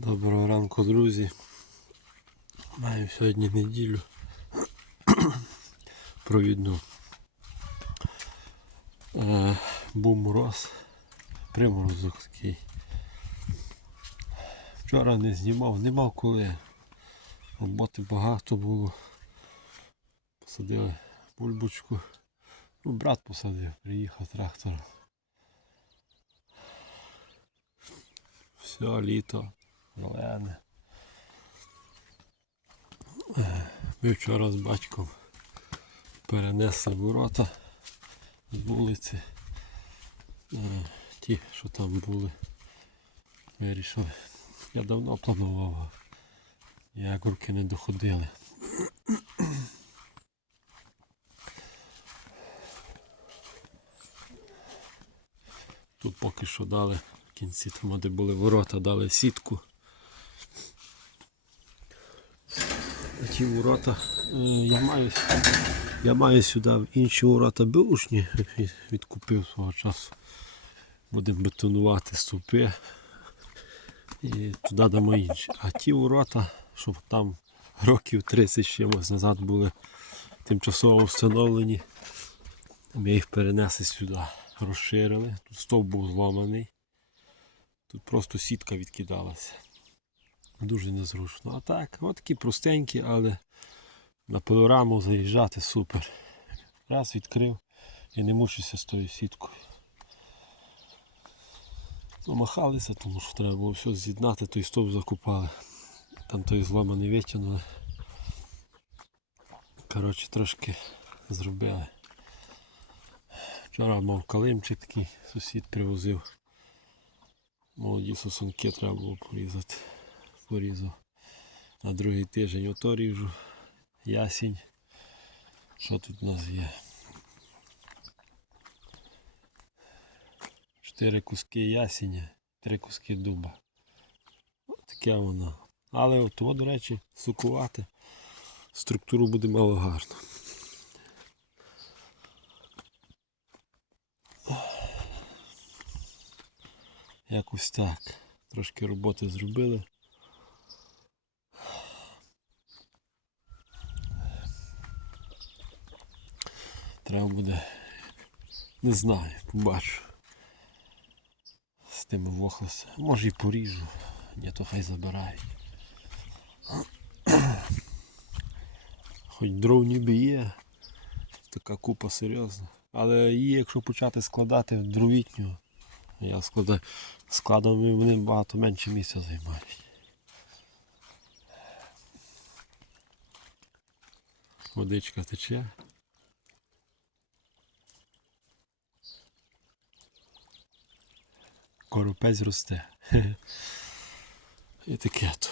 Доброго ранку, друзі. Маю сьогодні неділю провідну. Е, був мороз, приморозок такий. Вчора не знімав, не мав коли. Роботи багато було. Посадили бульбочку. Ну, брат посадив, приїхав трактор. Все, літо, зелене. Е, Ми вчора з батьком перенесли ворота з вулиці. Е, Ті, що там були. Вирішили. Я давно планував. Як руки не доходили. Тут поки що дали в кінці там, де були ворота, дали сітку. Ті ворота е, я маю, я маю сюди інші ворота беушні, відкупив свого часу. Будемо бетонувати ступи і туди дамо інші. А ті ворота, щоб там років 30 з чимось назад були тимчасово встановлені, ми їх перенесли сюди, розширили. Тут стовп був зламаний. Тут просто сітка відкидалася. Дуже незручно. А так, от такі простенькі, але на пилораму заїжджати супер. Раз відкрив і не мучуся з тою сіткою. Замахалися, тому що треба було все з'єднати, той стовп закупали. Там той зламаний витягнули. Коротше, трошки зробили. Вчора мав калимчик такий, сусід привозив. Молоді сосунки треба було порізати. Порізав. На другий тиждень ото ріжу. Ясінь. Що тут у нас є? Чотири куски ясеня, три куски дуба. Таке воно. Але от, до речі, сукувати. Структуру буде мало гарно. Якось так. Трошки роботи зробили. Треба буде. Не знаю, побачу. З тими вохлися. Може і поріжу. Ні, то хай забирають. Хоч дров ніби є. Така купа серйозна. Але її, якщо почати складати в дровітню, я складаю складами вони багато менше місця займають. Водичка тече. Коропець росте. І таке то.